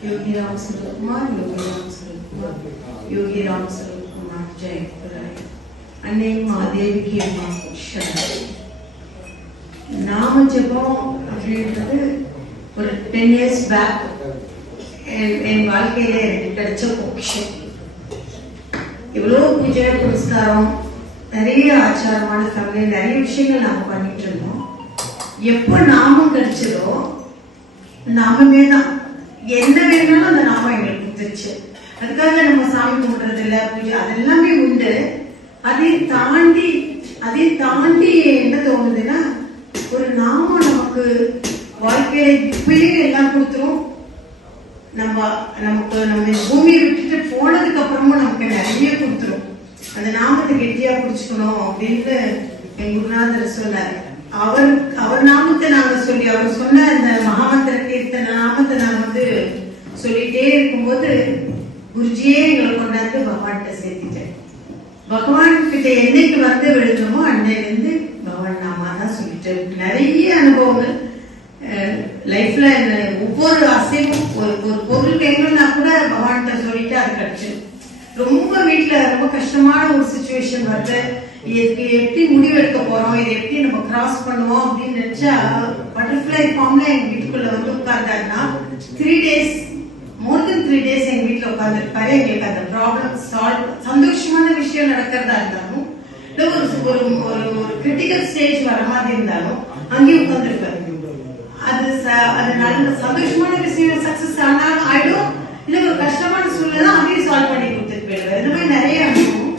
योगी राम सुरेश कुमार, योगी राम सुरेश कुमार जयपुराय अन्ने महादेवी की अम्मा शरण नाम जपம் அப்படின்றது ஒரு 10 years back என் வாழ்க்கையில எனக்கு கிடைச்ச பொக்கிஷம். இவ்வளோ பூஜை புரஸ்காரம் நிறைய ஆச்சாரமான ஃபேமிலி நிறைய விஷயங்கள் நாம பண்ணிட்டு இருந்தோம். எப்போ நாமம் கிடைச்சதோ நாமமே தான் என்ன வேணாலும் அந்த நாமம் எங்களுக்கு கொடுத்துருச்சு. அதுக்காக நம்ம சாமி கும்பிடுறது இல்லை, பூஜை அதெல்லாமே உண்டு. அதை தாண்டி என்ன தோணுதுன்னா ஒரு நாமம் நமக்கு வாழ்க்கையில இப்பயே எல்லாம் கொடுத்துரும். நமக்கு நம்ம பூமியை விட்டுட்டு போனதுக்கு அப்புறமும் நமக்கு நிறைய கொடுத்துரும். அந்த நாமத்தை கெட்டியா பிடிச்சுக்கணும் அப்படின்னு என் குருநாதர் சொன்னார். அவர் நாமத்தை நாங்க சொல்லி அவர் சொன்ன அந்த மகாமந்திர கீர்த்தன நாமத்தை நான் சொல்லிட்டே இருக்கும்போது குருஜியே எங்களை கொண்டாந்து பகவான்கிட்ட சேர்த்துட்டேன். பகவான் கிட்ட என்னைக்கு விழுந்தோமோ அன்னையிலிருந்து பகவான் நாமா தான் சொல்லிட்டு நிறைய அனுபவங்கள் லைஃப்ல ஒவ்வொரு அசைவும் ஒரு பொருள் வேணும்னா கூட பகவான்கிட்ட சொல்லிட்டு அது கிடைச்சு. ரொம்ப வீட்டுல ரொம்ப கஷ்டமான ஒரு சிச்சுவேஷன் வருது, இதுக்கு எப்படி முடிவெடுக்க போறோம், இதை எப்படி நம்ம கிராஸ் பண்ணுவோம் அப்படின்னு நினைச்சா பட்டர்ஃபிளை ஃபார்ம்ல எங்க வீட்டுக்குள்ள உட்கார்ந்தாருன்னா 3 days more than 3 days எங்க வீட்டுல உட்கார்ந்துருப்பாரு. எங்களுக்கு அந்த ப்ராப்ளம் சால்வ் சந்தோஷமான விஷயம் நடக்கிறதா இருந்தாலும் ஒரு கிரிட்டிக்கல் ஸ்டேஜ் வர மாதிரி இருந்தாலும் அங்கேயும் உட்கார்ந்துருப்பாரு. அது நல்ல சந்தோஷமான விஷயம் சக்சஸ் ஆனாலும் ஆயிடும், இல்ல ஒரு கஷ்டமான சூழ்நிலை அதையும் சால்வ் பண்ணி கொடுத்துட்டு போயிடுவாரு. இந்த மாதிரி நிறைய அனுபவம்.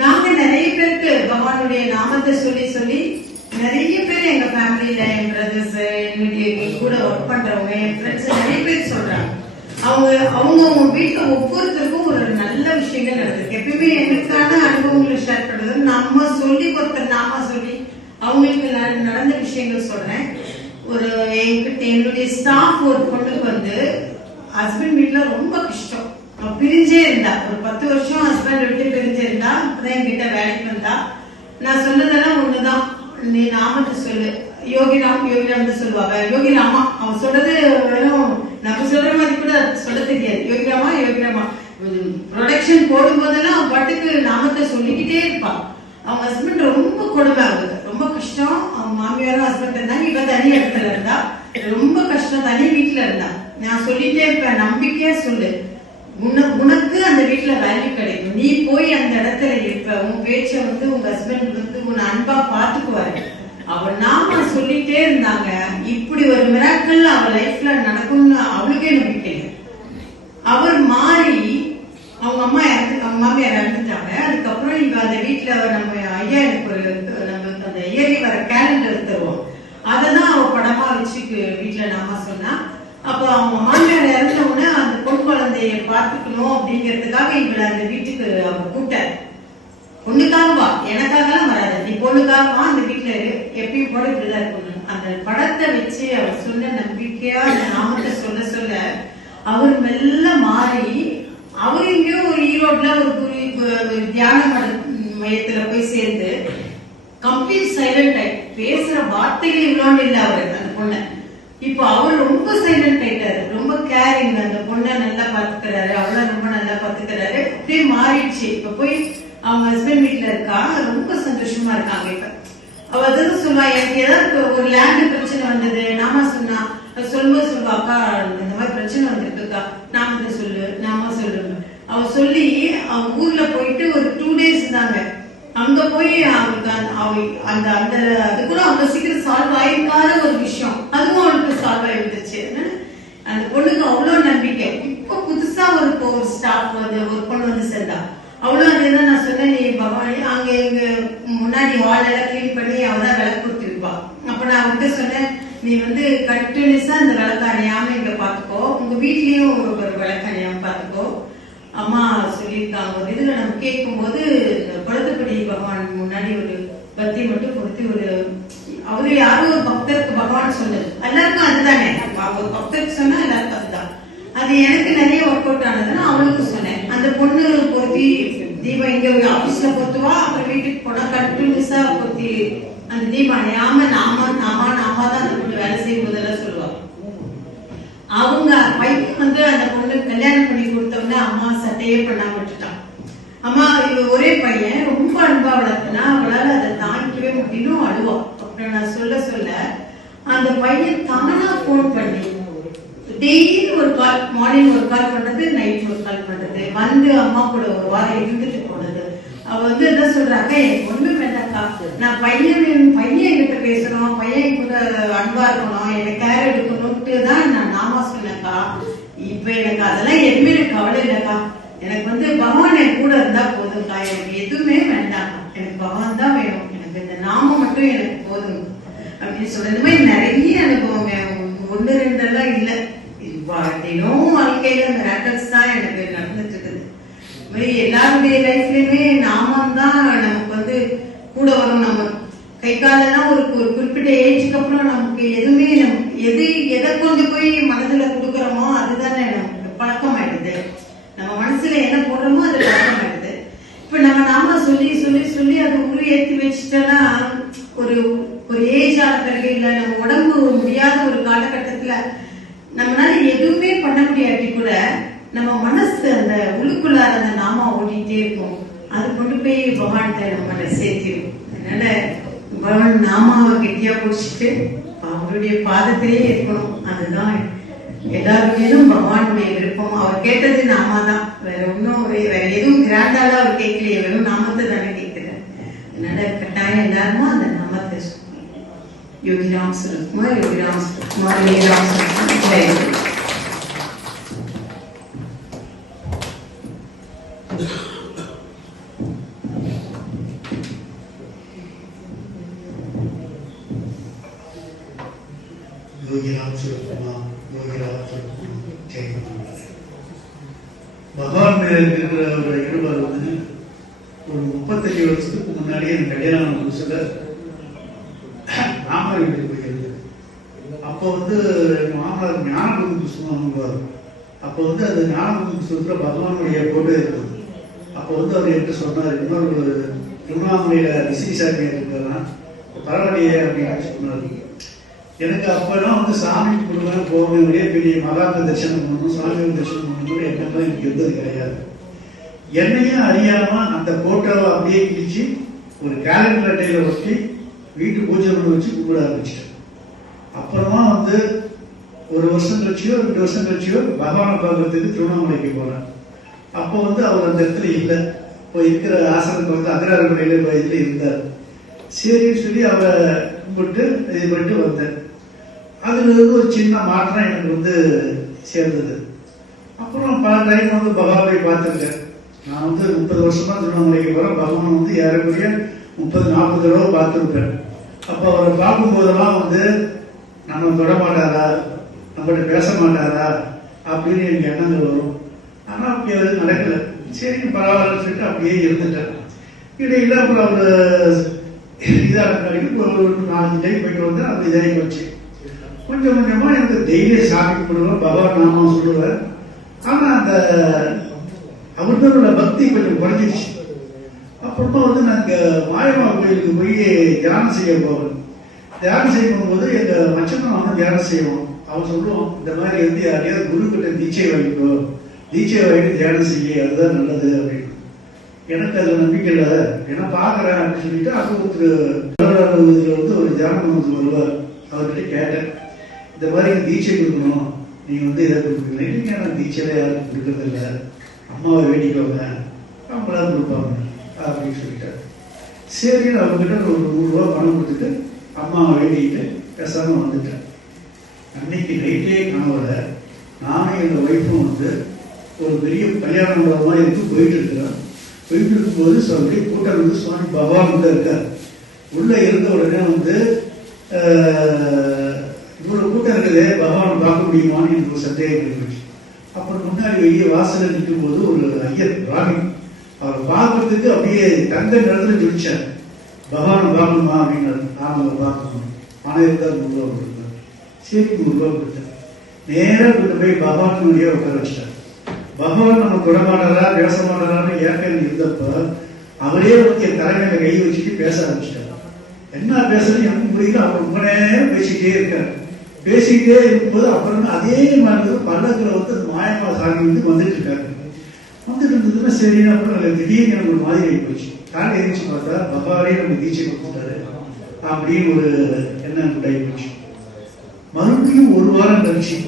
நாங்க நிறைய பேருக்கு பகவானுடைய நாமத்தை சொல்லி சொல்லி நிறைய பேர் எங்க ஃபேமிலியில என் பிரதர்ஸ் என்னுடைய கூட ஒர்க் பண்றவங்க என் ஃப்ரெண்ட்ஸ் நிறைய பேர் சொல்றாங்க. அவங்க வீட்டுல ஒவ்வொருத்தருக்கும் ஒரு நல்ல விஷயங்கள் நடந்திருக்கு. எப்பயுமே எனக்கான அனுபவங்களை ஷேர் பண்றது நம்ம சொல்லி ஒருத்தர் நாம சொல்லி அவங்களுக்கு நடந்த விஷயங்கள் சொல்றேன். என்னுடைய ஸ்டாஃப் ஒரு பொண்ணுக்கு ஹஸ்பண்ட் வீட்டுல ரொம்ப கஷ்டம், பிரிஞ்சே இருந்தா. ஒரு 10 வருஷம் ஹஸ்பண்ட் விட்டு பிரிஞ்சே இருந்தா. அப்பதான் என்கிட்ட வேலைக்கு வந்தா. நான் சொன்னதெல்லாம் ஒண்ணுதான், நீ நாமத்தை சொல்லு. யோகிராம் சொல்லுவாங்க. யோகிராமா அவன் சொல்றது வெறும் நம்ம சொல்ற மாதிரி கூட சொல்ல தெரியாது. யோகிராமா ப்ரொடக்ஷன் போடும் போதெல்லாம் அவன் பாட்டுக்கு நாமத்தை சொல்லிக்கிட்டே இருப்பான். அவங்க ஹஸ்பண்ட் ரொம்ப கொடுமை ஆகுது, ரொம்ப கஷ்டம். அவங்க மாமியாரும் ஹஸ்பண்ட் இருந்தாங்க, இவ தனி இடத்துல இருந்தா, ரொம்ப கஷ்டம். தனி வீட்டுல இருந்தா. நான் சொல்லிட்டே இருப்பேன், நம்பிக்கையா சொல்லு, உனக்கு அந்த வீட்டுல வேல்யூ கிடைக்கும், நீ போய் அந்த இடத்துல இருப்ப, உன் பேச்ச உங்க ஹஸ்பண்ட் உன்னை அன்பா பாத்துக்குவாரு. அவள் நாம சொல்லிட்டே இருந்தாங்க. இப்படி ஒரு மிராக்கிள் அவ லைஃப்ல நடக்கும்னு அவளுக்கே நம்பிக்கை. அவர் மாறி அவங்க மாமியார் இறந்துட்டாங்க. அதுக்கப்புறம் இவ அந்த வீட்டுல நம்ம ஐயா எனக்கு நமக்கு அந்த இயர்லி வர கேலண்டர் தருவோம், அததான் அவ படமா வச்சு வீட்டுல நாம சொன்னா. அப்ப அவங்க மாமியார் இறந்த உடனே அந்த பொன் குழந்தைய பார்த்துக்கணும் அப்படிங்கறதுக்காக இவளை அந்த வீட்டுக்கு அவர் கூப்பிட்டார். பொண்ணுக்காகவா, எனக்காகலாம் வராது, நீ பொண்ணுக்காகவா அந்த வீட்டுல எப்பயும் போல இப்படிதான் இருக்கணும். அந்த படத்தை வச்சு அவர் சொன்ன நம்பிக்கையா அந்த நாமத்தை சொல்ல சொல்ல அவர் மெல்ல மாறி அவரு இங்கேயோ ஒரு ஈரோட்ல ஒரு தியான மையத்துல போய் சேர்ந்து கம்ப்ளீட் சைலண்ட் ஆயிட்டு பேசுற வார்த்தைகள் இவ்வளோன்னு இல்லை அவருக்கு அந்த பொண்ணை. இப்ப அவர் ரொம்ப சைலண்ட் ஆயிட்டாரு, ரொம்ப கேரிங். அந்த பொண்ணை நல்லா பாத்துக்கிறாரு, அவளை ரொம்ப நல்லா பாத்துக்கிறாரு. அப்படியே மாறிடுச்சு. இப்ப போய் அவங்க ஹஸ்பண்ட் வீட்டுல இருக்கா, ரொம்ப சந்தோஷமா இருக்காங்க. இப்ப அவ அதாவது சொல்லுவா, எனக்கு ஏதாவது ஒரு லேண்ட் பிரச்சனை வந்தது நாம சொன்னா சொல்லும்போது சொல்லுவா, அக்கா இந்த மாதிரி பிரச்சனை வந்திருக்குக்கா, நாம சொல்லு. அவ சொல்லி அவங்க ஊர்ல போயிட்டு ஒரு 2 days இருந்தாங்க. அங்க போய் அவளுக்கு அந்த அது கூட அவ்வளவு சீக்கிரம் சால்வ் ஆயிருக்காத ஒரு விஷயம், அதுவும் அவளுக்கு சால்வ் ஆயிருந்துச்சு. அந்த பொண்ணுக்கு அவ்வளவு நம்பிக்கை. இப்ப புதுசா ஒரு ஸ்டாஃப் ஒரு பொண்ணு சேர்ந்தா. அவ்வளவு அதுதான் நான் சொன்னேன், நீ பகவான் அங்க எங்க முன்னாடி வால் எல்லாம் கிளீன் பண்ணி அவதான் விளக்கு கொடுத்துருப்பா. அப்ப நான் அவர்கிட்ட சொன்னேன், நீ கண்டினியூஸா இந்த விளக்கு அணியாம இங்க பாத்துக்கோ, உங்க வீட்லயும் ஒரு விளக்கு அணியாம பாத்துக்கோ. அம்மா சொல்லியிருக்காங்க. ஒரு இதுல நம்ம கேட்கும் போது குளத்துப்படி பகவான் முன்னாடி ஒரு பத்தி மட்டும் கொடுத்து அவரு யாரும் ஒரு பக்தருக்கு பகவான் சொன்னது எல்லாருக்கும் அதுதானே, ஒரு பக்தருக்கு சொன்னா எல்லாருக்கும் அதுதான். அது எனக்கு நிறைய ஒர்க் அவுட் ஆனதுன்னு அவளுக்கு சொன்னேன். அந்த பொண்ணு பொருத்தி தீபம் இங்க ஆபீஸ்ல பொருத்துவா, அப்புறம் வீட்டுக்கு போனா கண்டினியூஸா பொருத்தி அந்த தீபம் அணையாம நாம தான் அந்த பொண்ணு வேலை செய்யும் போதெல்லாம் சொல்லுவா. அவங்க பையன் அந்த பொண்ணு அத்தையே பண்ணாம விட்டுட்டான். அம்மா இவ ஒரே பையன் ரொம்ப அன்பா வளர்த்தனா அவளால அதை தாங்கிக்கவே முடியும் அழுவா. அப்புறம் நான் சொல்ல சொல்ல அந்த பையன் தானா போன் பண்ணி டெய்லி ஒரு கால், மார்னிங் ஒரு கால் பண்றது, நைட் ஒரு கால் பண்றது, வந்து அம்மா கூட ஒரு வாரம் இருந்துட்டு போனது. அவ வந்து என்ன சொல்றாங்க, எனக்கு ஒண்ணுமே வேண்டாக்கா, நான் பையன் என்கிட்ட பேசணும், பையன் கூட அன்பா இருக்கணும், எனக்கு கேர் எடுக்கணும்ட்டு தான் நான் நாமா சொன்னேக்கா. இப்ப எனக்கு அதெல்லாம் எதுவுமே எனக்கு கவலை இல்லக்கா. எனக்கு வந்து பகவான் என் கூட இருந்தா போதும்க்கா, எனக்கு எதுவுமே வேண்டாம், எனக்கு பகவான் தான் வேணும், எனக்கு இந்த நாமம் மட்டும் எனக்கு போதும் அப்படின்னு சொல்ற. இந்த மாதிரி நிறைய அனுபவங்க, ஒன்று ரெண்டெல்லாம் இல்லை, தினமும் வாழ்க்கையில மிராக்கிள்ஸ் தான் எனக்கு நடந்துட்டு இருக்குது. எல்லாருடைய லைஃப்லயுமே நாமம் தான் நமக்கு வந்து கூட வரும். நம்ம கை காலெல்லாம் ஒரு குறிப்பிட்ட ஏஜுக்கு அப்புறம் நமக்கு எதுவுமே எதை கொண்டு போய் மனதுல கொடுக்குறோமோ அதுதானே நமக்கு பழக்கம் ஆயிடுது. நம்ம மனசுல என்ன போடுறோமோ அது பழக்கம் ஆயிடுது. இப்ப நம்ம நாம சொல்லி சொல்லி சொல்லி அதை உரு ஏற்றி வச்சுட்டோன்னா ஒரு ஏஜ் ஆன பிறகு இல்ல நம்ம உடம்பு முடியாத ஒரு காலகட்டத்துல நம்மளால எதுவுமே பண்ண முடியாட்டி கூட நம்ம மனசு அந்த உள்ளுக்குள்ளார அந்த நாமா ஓடிட்டே இருக்கும். அது கொண்டு போய் பகவான்கிட்ட நம்மளை சேர்த்திடும். அதனால பகவான் நாமாவை கெட்டியா பிடிச்சிட்டு அவருடைய பாதத்திலேயே இருக்கணும். அதுதான் எல்லாருக்கும் பகவானுடைய விருப்பம். அவர் கேட்டது நாமா தான், வேற ஒன்னும் வேற எதுவும் கிராண்டால அவர் கேட்கலையே, வெறும் நாமத்தை தானே கேட்கிறார். அதனால கட்டாயம் எல்லாருமோ அந்த நாமத்தை யோகிராம் சுரத்குமார், யோகிராம் சுரத்குமார், யோகிராம் சுரத்குமார். பகவான் மேல இருக்கிற ஒரு ஈடுபாடு வந்து ஒரு 35 வருஷத்துக்கு முன்னாடி எனக்கு கல்யாணம் புதுசுல மாமனார் வீட்டுக்கு போயிருந்தது. அப்போ வந்து மாமனார் ஞானபூமி புஸ்தகம் வாங்குவார். அப்போ வந்து அந்த ஞானபூமி புஸ்தகத்துல பகவானுடைய போட்டோ இருக்குது. அப்போ வந்து அவர் என்கிட்ட சொன்னார், இன்னொரு திருவண்ணாமலையில விசிசாமி இருக்கிறா பரவாயில்லையே அப்படின்னு சொன்னார். எனக்கு அப்பெல்லாம் வந்து சாமி கும்பிடுவேன், போவேன், ஒரே பெரிய மகாத்ம தரிசனம் பண்ணணும், சாமி தரிசனம் பண்ணணும் எண்ணெல்லாம் எனக்கு இருந்தது கிடையாது. என்னையும் அறியாம அந்த போட்டோவை அப்படியே கிழிச்சு ஒரு கேலண்டர் அட்டையில ஒட்டி வீட்டு பூஜை பண்ணி வச்சு கும்பிட ஆரம்பிச்சிட்டேன். அப்புறமா வந்து ஒரு வருஷம் கழிச்சியோ 2 வருஷம் கழிச்சியோ பகவானை பார்க்கறதுக்கு திருவண்ணாமலைக்கு போனேன். அப்போ வந்து அவர் அந்த இடத்துல இல்லை, இப்போ இருக்கிற ஆசிரமத்தை வந்து அக்ராரமலையில இதுல இருந்தார். சரின்னு சொல்லி அவரை கும்பிட்டு இது பண்ணிட்டு வந்தேன். அதுல இருந்து ஒரு சின்ன மாற்றம் எனக்கு வந்து சேர்ந்தது. அப்புறம் பல டைம் வந்து பகவானை பார்த்துருக்கேன். நான் வந்து 30 வருஷமா திருவண்ணாமலைக்கு போறேன். பகவான் வந்து ஏறக்குறைய 30-40 தடவை பார்த்துருப்பேன். அப்போ அவரை பார்க்கும் போதெல்லாம் வந்து நம்ம தொட மாட்டாரா, நம்மகிட்ட பேச மாட்டாரா அப்படின்னு எனக்கு எண்ணங்கள் வரும். ஆனா அப்படி அது நடக்கல. சரி பரவாயில்லன்னு சொல்லிட்டு அப்படியே இருந்துட்டேன். இடையில அப்புறம் அவரு இதாக ஒரு 4 டைம் போயிட்டு வந்தேன். அப்படி இதாகி போச்சு. கொஞ்சம் கொஞ்சமா எனக்கு டெய்லி சாமி கும்பிடுவேன், பகவான் நாமம் சொல்லுவேன். ஆனா அந்த அவர்களோட பக்தி கொஞ்சம் குறைஞ்சிருச்சு. அப்புறமா வந்து நாங்க மாயமா கோயிலுக்கு போய் தியானம் செய்ய போவேன். தியானம் செய்ய போகும்போது எங்க மச்சம் வந்து தியானம் செய்வோம். அவன் சொல்லுவோம், இந்த மாதிரி வந்து யாரையாவது குரு கிட்ட தீட்சை வாங்கிக்கோ, தீட்சை வாங்கிட்டு தியானம் செய்ய, அதுதான் நல்லது அப்படின்னு. எனக்கு அதுல நம்பிக்கை இல்லை, ஏன்னா பாக்குறேன் அப்படின்னு சொல்லிட்டு அப்போ வந்து ஒரு தியானம் வந்து வருவார். அவர்கிட்ட கேட்டேன், இந்த மாதிரி தீட்சை கொடுக்கணும், நீங்க வந்து இதை கொடுக்குறீங்க. இல்லைங்க, நான் தீட்சையில யாரும் கொடுக்கறது இல்லை, அம்மாவை வேண்டிக்கோங்க, நம்மளா கொடுப்பாங்க அப்படின்னு சொல்லிட்டாரு. சரி அவங்ககிட்ட ஒரு 100 ரூபா பணம் கொடுத்துட்டு அம்மாவை வேண்டிக்கிட்டு பேசாம வந்துட்டேன். அன்னைக்கு நைட்டே கனவுல நானும் எங்க ஒய்ஃபும் வந்து ஒரு பெரிய கல்யாண மண்டபமா இருக்கு போயிட்டு இருக்கிறோம். போயிட்டு இருக்கும்போது சொல்லி கூட்டம் வந்து சுவாமி பகவான் உள்ள இருக்கார். உள்ள இருந்த உடனே வந்து இவ்வளவு கூட்டம் இருக்குது, பகவானை பார்க்க முடியுமான்னு எனக்கு ஒரு சந்தேகம் இருந்துச்சு. அப்புறம் முன்னாடி வெளியே வாசல் நிற்கும் போது ஒரு ஐயர் பிராமின், அவரை பார்க்கறதுக்கு அப்படியே தங்க நிலத்துல ஜொலிச்சார். பகவானை பார்க்கணுமா அப்படின்னு, நாம பார்க்கணும், ஆனால் இருந்தால் 100 ரூபா கொடுத்தார். சரி 100 ரூபா கொடுத்தார். நேரம் கொண்டு போய் பகவான் வழியா உட்கார வச்சிட்டார். பகவான் நம்ம தொடமாட்டாரா பேச மாட்டாரான்னு ஏற்கனவே இருந்தப்ப அவரே வந்து என் தலைமையில கை வச்சுட்டு பேச ஆரம்பிச்சிட்டார். என்ன பேசுறது எனக்கு முடியல. அவர் ரொம்ப நேரம் பேசிக்கிட்டே இருக்காரு. பேசிக்கிட்டே இருக்கும்போது அப்புறம் அதே மாதிரி பல்லக்கில் வந்து மாயமா சாமி வந்து வந்துட்டு இருக்காரு. வந்துட்டு சொன்ன சரின்னு அப்புறம் எனக்கு திடீர்னு எனக்கு ஒரு மாதிரி ஆகி போச்சு. காலை எழுந்துச்சு பார்த்தா பகவானே நமக்கு தீட்சை கொடுத்துட்டாரு அப்படின்னு ஒரு எண்ணம் உண்டாகி போச்சு. மறுபடியும் ஒரு வாரம் கழிச்சு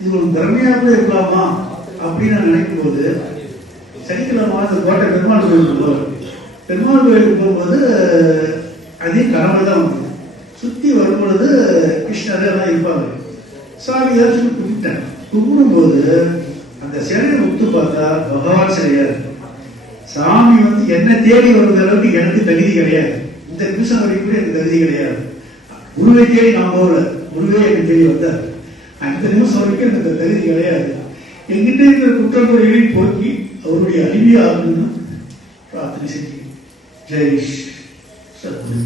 இது ஒரு திறமையாக இருக்கலாமா அப்படின்னு நான் நினைக்கும் போது சனிக்கிழமை அந்த கோட்டை பெருமாள் கோயிலுக்கு போவேன். பெருமாள் கோயிலுக்கு போகும்போது அதே கனவு தான் வந்தது. சுற்றி வரும்பொழுது கிருஷ்ணர் எல்லாம் இருப்பாங்க. சாமி ஏதாச்சும் கும்பிட்டேன். கும்பிடும்போது அந்த சிலையை உத்து பார்த்தா பகவான் சிலையா இருக்கு. சாமி வந்து என்ன தேடி வருகிற அளவுக்கு எனக்கு தகுதி கிடையாது. இந்த நிமிஷம் வரைக்கும் கூட எனக்கு தகுதி கிடையாது. குருவை தேடி நான் போகல, குருவே எனக்கு தேடி வந்தார். அந்த நிமிஷம் வரைக்கும் எனக்கு தகுதி கிடையாது. எங்கிட்ட இருக்கிற குற்றங்குறைகளை போக்கி அவருடைய அறிவியை ஆகணும்னு பிரார்த்தனை செஞ்சு ஜெய் சத்குரு.